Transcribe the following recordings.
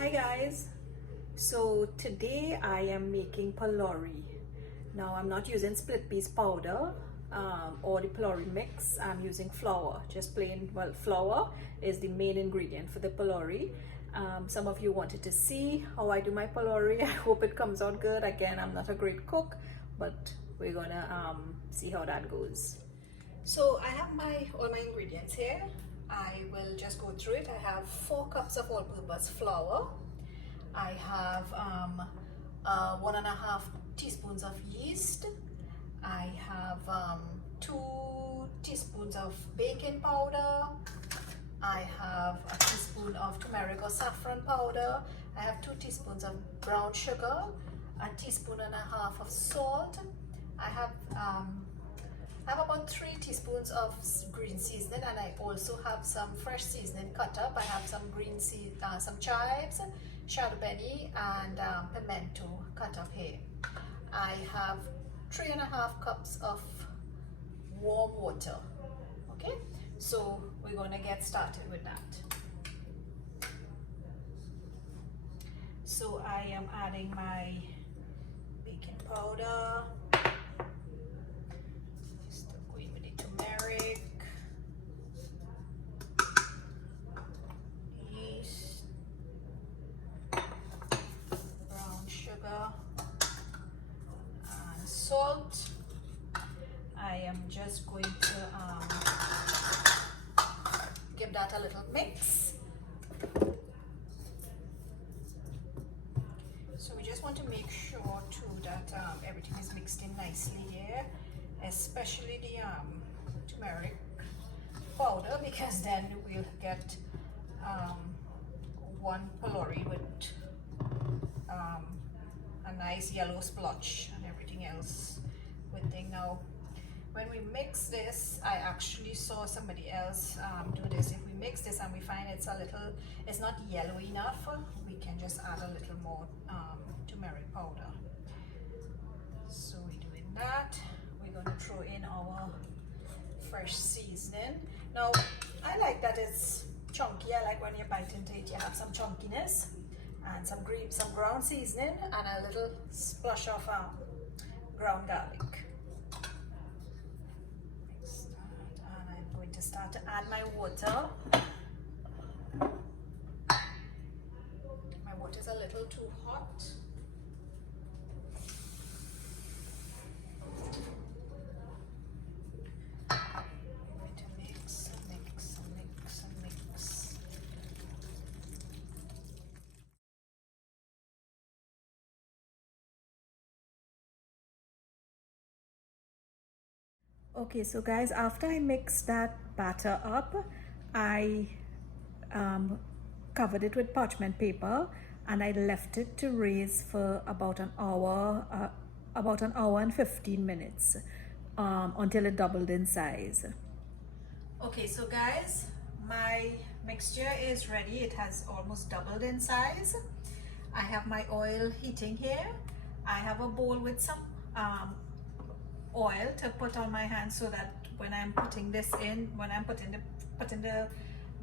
Hi guys, so today I am making Pholourie. Now I'm not using split piece powder or the Pholourie mix. I'm using flour, just plain, well, flour is the main ingredient for the Pholourie. Some of you wanted to see how I do my Pholourie. I hope it comes out good. Again, I'm not a great cook, but we're gonna see how that goes. So I have all my ingredients here. I will just go through it. I have 4 cups of all-purpose flour. I have 1.5 teaspoons of yeast. I have 2 teaspoons of baking powder. I have a teaspoon of turmeric or saffron powder. I have 2 teaspoons of brown sugar, 1.5 teaspoons of salt. I have about 3 teaspoons of green seasoning, and I also have some fresh seasoning cut up. I have some some chives, shadow penny, and pimento cut up here. I have 3.5 cups of warm water. Okay, so we're going to get started with that. So I am adding my baking powder. Turmeric, yeast, brown sugar, and salt. I am just going to give that a little mix. So we just want to make sure too that everything is mixed in nicely here, especially the turmeric powder, because then we'll get one Pholourie with a nice yellow splotch and everything else with thing. Now when we mix this, I actually saw somebody else do this. If we mix this and we find it's not yellow enough, we can just add a little more turmeric powder. So we're doing that. We're going to throw in our fresh seasoning. Now I like that it's chunky. I like when you bite into it, you have some chunkiness, and some ground seasoning, and a little splash of ground garlic. And I'm going to start to add my water. My water is a little too hot. Okay, so guys, after I mixed that batter up, I covered it with parchment paper, and I left it to raise for about an hour and 15 minutes until it doubled in size. Okay, so guys, my mixture is ready. It has almost doubled in size. I have my oil heating here. I have a bowl with some oil to put on my hands, so that when I'm putting this in, when I'm putting the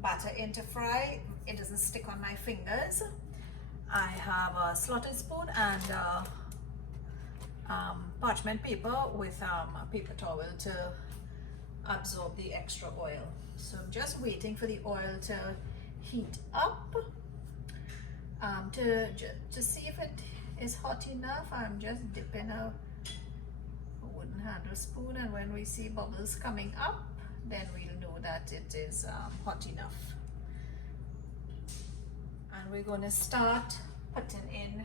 batter in to fry, it doesn't stick on my fingers. I have a slotted spoon and parchment paper with a paper towel to absorb the extra oil. So I'm just waiting for the oil to heat up to see if it is hot enough. I'm just dipping a wooden handle spoon, and when we see bubbles coming up, then we'll know that it is hot enough. And we're going to start putting in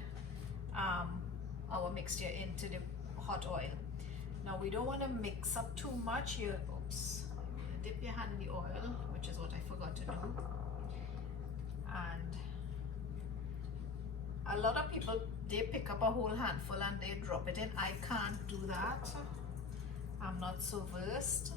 our mixture into the hot oil. Now we don't want to mix up too much. Dip your hand in the oil, which is what I forgot to do. And a lot of people, they pick up a whole handful and they drop it in. I can't do that. I'm not so versed.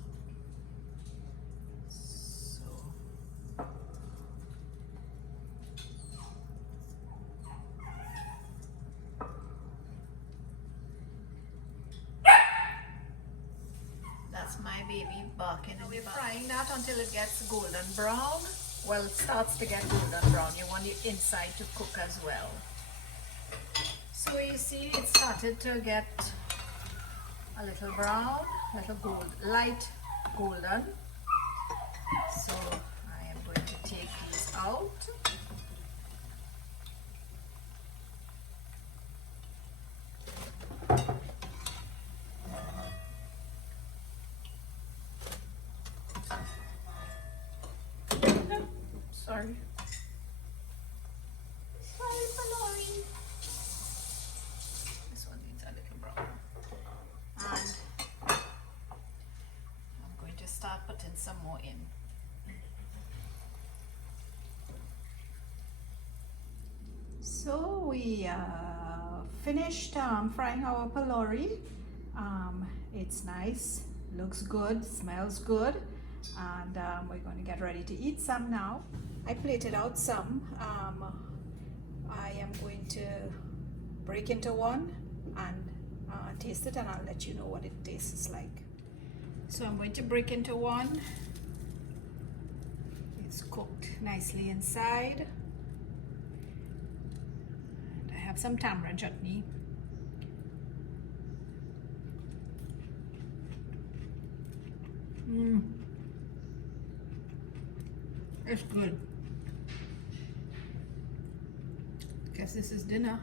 That's my baby barking. We're frying that until it gets golden brown. Well, it starts to get golden brown. You want the inside to cook as well. So you see it started to get a little brown, a little light golden. So I am going to take these out. Sorry. Sorry, Pholourie. This one needs a little brown. And I'm going to start putting some more in. So we finished frying our Pholourie. It's nice, looks good, smells good, and we're going to get ready to eat some now. I plated out some. I am going to break into one and taste it, and I'll let you know what it tastes like. So I'm going to break into one. It's cooked nicely inside. And I have some tamarind chutney. It's good. Guess this is dinner.